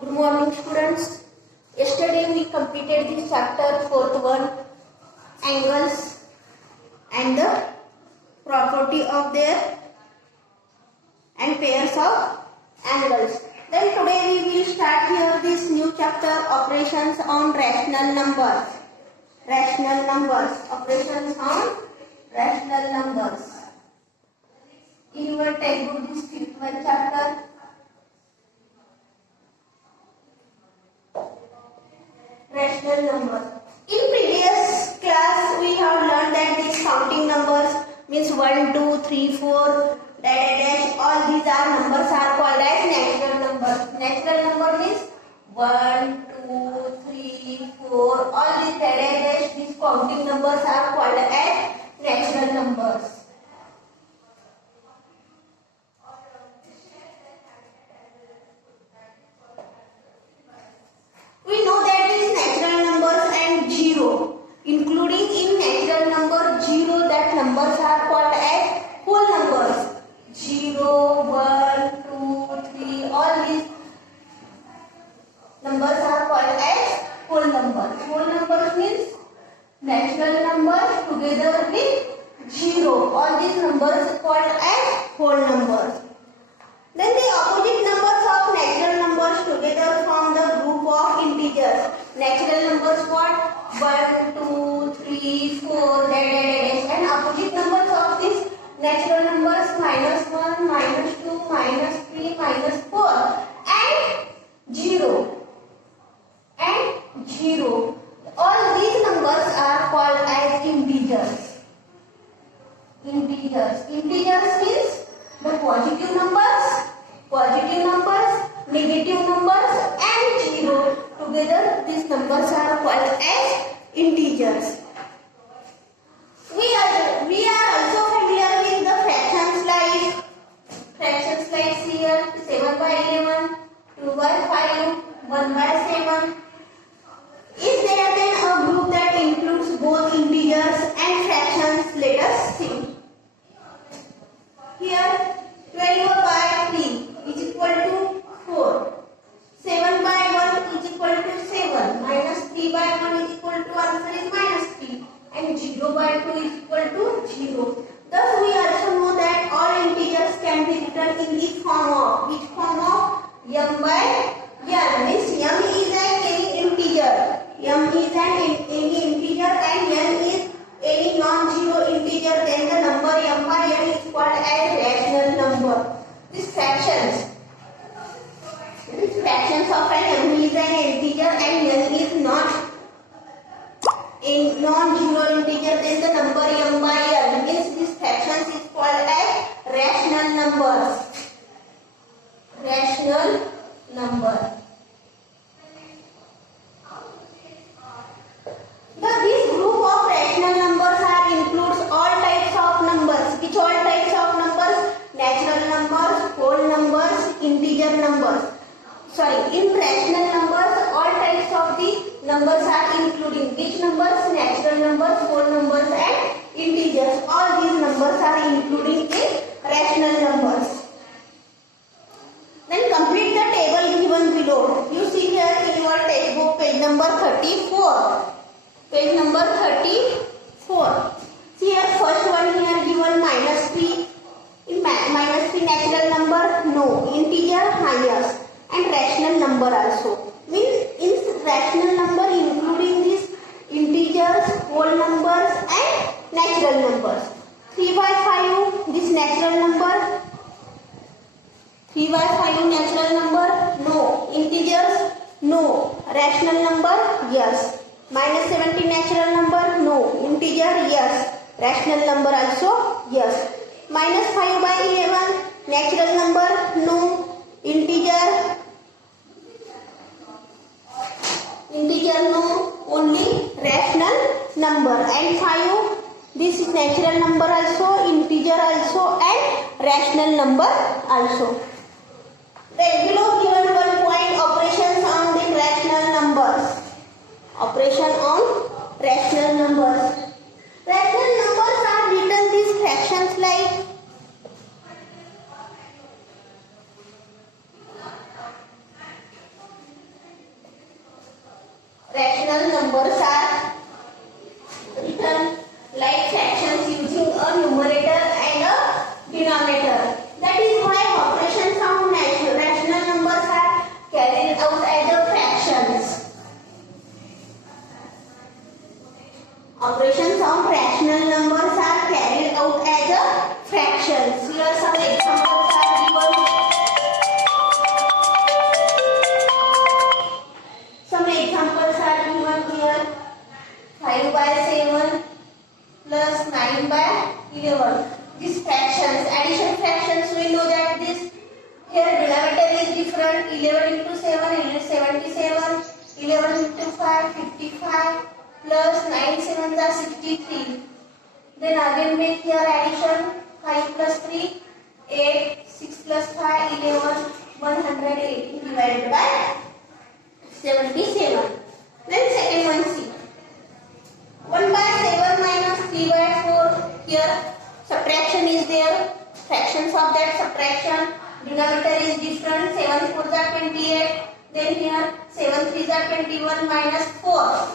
Good morning, students. Yesterday we completed this chapter, fourth one, angles and the property of their and pairs of angles. Then today we will start here this new chapter, operations on rational numbers. Rational numbers. Operations on rational numbers. In your textbook, this fifth one chapter. Rational numbers. In previous class, we have learned that these counting numbers means 1, 2, 3, 4, dash, all these are numbers are called as natural numbers. Natural number means 1, 2, 3, 4, all these dash, these counting numbers are called as natural numbers. We know that is natural numbers and zero. Including in natural number zero, that numbers are called as whole numbers. 0, 1, 2, 3, all these numbers are called as whole numbers. Whole numbers means natural numbers together with zero. All these numbers are called as whole numbers. Then the opposite numbers of natural numbers together form the group of integers. Natural numbers what? 1, 2, 3, 4, and opposite numbers of these natural numbers -1, -2, -3, -4 and 0. And 0. All these numbers are called as integers. Integers. Integers means the positive numbers, negative numbers and 0. Together these numbers are called as integers. We are also familiar with the fractions like here 7 by 11, 2 by 5, 1 by 7. Is there then a group that includes both integers and fractions? Let us see. Here 12 by 3 is equal to 4. 7 by 1 is equal to 7. -3 by 1 is equal to answer is -3. And 0 by 2 is equal to 0. Thus we also know that all integers can be written in the form of, which form of? M by n. Means m is an any integer. M is an any integer and n is any non-zero integer. Then the number m by n is called as rational number. These fractions of an m is an integer and n is not a non-zero integer. Then the number m by n means these fractions is called as rational numbers. Rational number. This group of rational numbers includes all types of numbers. Which all types of numbers? Natural numbers, whole numbers, integer numbers. In rational numbers, all types of the numbers are including. Which numbers? Natural numbers, whole numbers and integers. All these numbers are including in rational numbers. Then complete the table given below. You see here in your textbook page number 34. Page number 34. See here first one here given -3. In -3 natural number? No. Integer? Yes. And rational number also. Means in rational number including these integers, whole numbers and natural numbers. 3 by 5 this natural number. 3 by 5 natural number? No. Integers? No. Rational number? Yes. -17 natural number? No. Integer? Yes. Rational number also? Yes. -5 by 11 natural number? No. Integer? Integer? No. Only rational number. And 5 this is natural number also, integer also and rational number also. Then below given one point, operations on the rational numbers. Operation on rational numbers. Rational numbers are written these fractions like numbers are written like fractions using a numerator and a denominator. That is why operations on rational numbers are carried out as a fractions. Operations on rational numbers are carried out as a fractions. Here some examples are given. Some examples are given here. 5 by 7 plus 9 by 11. These fractions, addition fractions, we know that this here denominator is different. 11 into 7 is 77. 11 into 5 55 plus 9 7 are 63. Then again make here addition. 5 plus 3 8. 6 plus 5 11. 118 divided by 77. Then second one see. 1 by 7 minus 3 by 4. Here subtraction is there. Fractions of that subtraction. Denominator is different. 7 4s are 28. Then here 7 3s are 21 minus 4.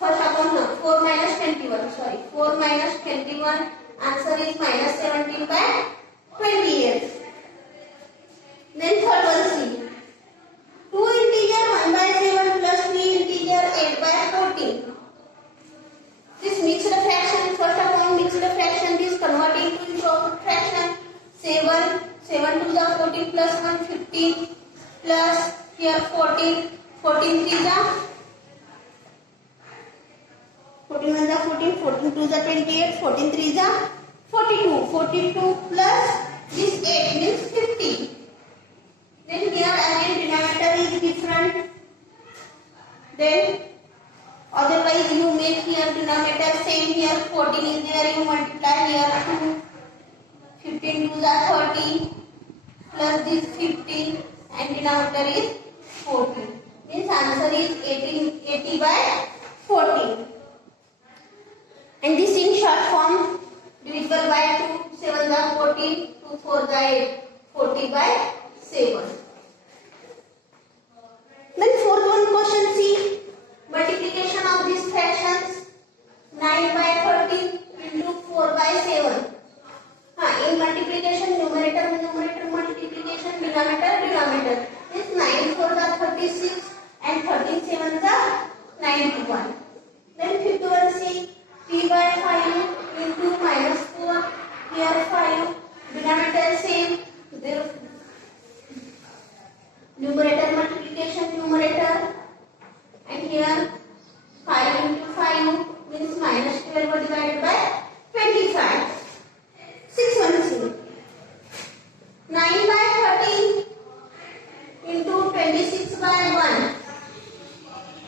First upon 4 minus 21. Sorry, 4 minus 21. Answer is minus 17 by 28. Then third one see. 2 integer 1 by 7 plus 3 integer 8 by 14. This mixed fraction, first upon mixed fraction, this converting to improper fraction. 7 2 is 14 plus 1 15 plus here 14 14 3 is 14 1 is 14 14 2 is 28 14 3 is 42 42 plus this 8 means 50. Then here again denominator is different. Then otherwise you make here denominator same. Here 14 is there, you multiply here 2. 15 2s are 30 plus this 15 and denominator is 14. Means answer is 80 by 14. And this in short form divisible by 2 7 are 14 2 4 are 8 40 by 7. Then fourth one question see. Multiplication of these fractions. 9 by 13 into 4 by 7. In multiplication numerator multiplication denominator. This 9 4 are 36 and 13 7 are 91. Then fifth one see. 3 by 5 into minus 4. Here 5. Denominator same. There numerator multiplication numerator. And here 5 into 5 means minus 12 divided by 25. 6 1 see. 9 by 13 into 26 by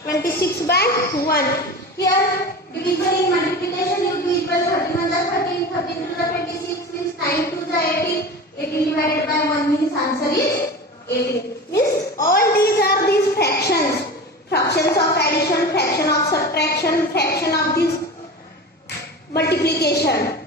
1. 26 by 1. Here division in multiplication you do equal 13 1 is 13 13 2 is 26 means 9 2 is 18. 18 divided by 1 means answer is 18. Means all these are these fractions. Fractions of addition, fraction of subtraction, fraction of this multiplication.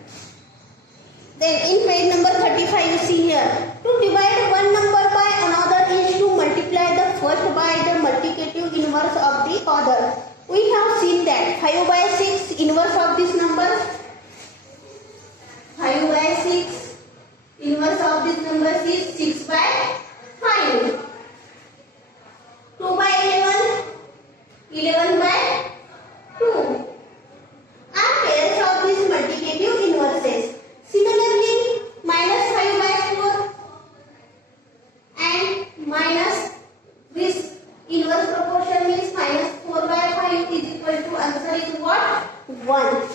Then in page number 35 you see here. To divide one number by another is to multiply the first by the multiplicative inverse of the other. We have seen that 5 by 6 inverse of this number. 5 by 6 inverse of this number is 6 by 5. 2 by 11 11 by 2 are pairs of these multiplicative inverses. Similarly, minus 5 by 4 and minus this inverse proportion means minus 4 by 5 is equal to answer is what? 1.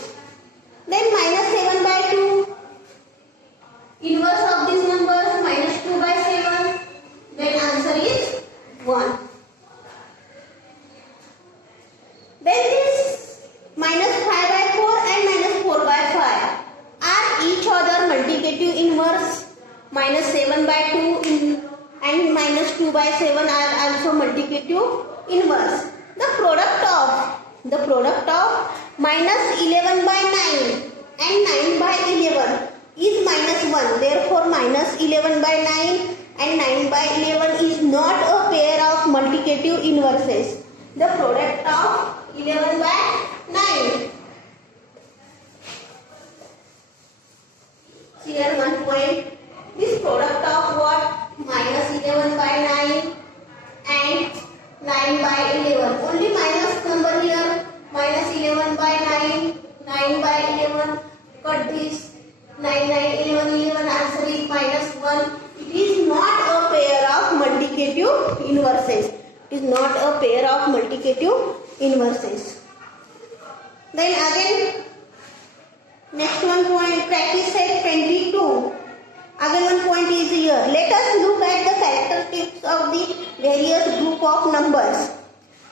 Then minus 7 by 2 inverse of these numbers minus 2 by 7 then answer is 1. Then this minus 5 by 4 and minus 4 by 5 are each other multiplicative inverse. Minus 7 by 2 and minus 2 by 7 are also multiplicative inverse. The product of minus 11 by 9 and 9 by 11 is minus 1. Therefore minus 11 by 9 and 9 by 11 is not a pair of multiplicative inverses. The product of 11 by 9. Here one point. This product of what? Minus 11 by 9 and 9 by 11. Only minus number here. Minus 11 by 9. 9 by 11. Cut this. 9, 9, 11, 11. Answer is minus 1. It is not a pair of multiplicative inverses. It is not a pair of multiplicative inverses. Then again, next one point, practice set 22. Again one point is here. Let us look at the characteristics of the various group of numbers.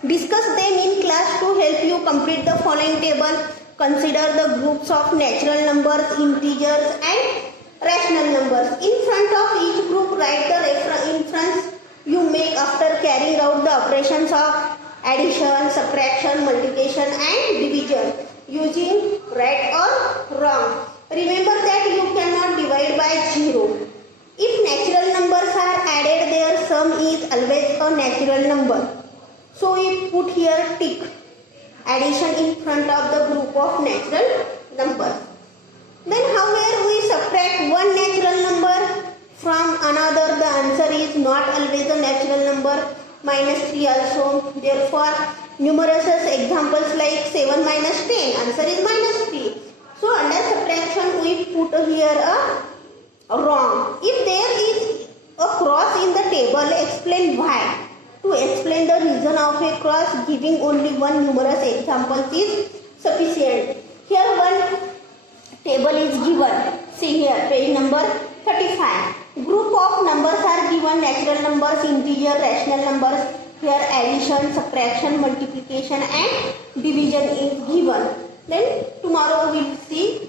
Discuss them in class to help you complete the following table. Consider the groups of natural numbers, integers and rational numbers. In front of each group, write the inference you make after carrying out the operations of addition, subtraction, multiplication and division using right or wrong. Remember that you cannot divide by 0. If natural numbers are added, their sum is always a natural number. So we put here tick. Addition in front of the group of natural numbers. Then however we subtract one natural number from another, the answer is not always a natural number. Minus 3 also. Therefore, numerous examples like 7 minus 10. Answer is minus 3. So under subtraction we put here a wrong. If there is a cross in the table, explain why. To explain the reason of a cross, giving only one numerous example is sufficient. Here one table is given. See here, page number 35. Group of numbers are given: natural numbers, integer, rational numbers. Here addition, subtraction, multiplication and division is given. Then tomorrow we will see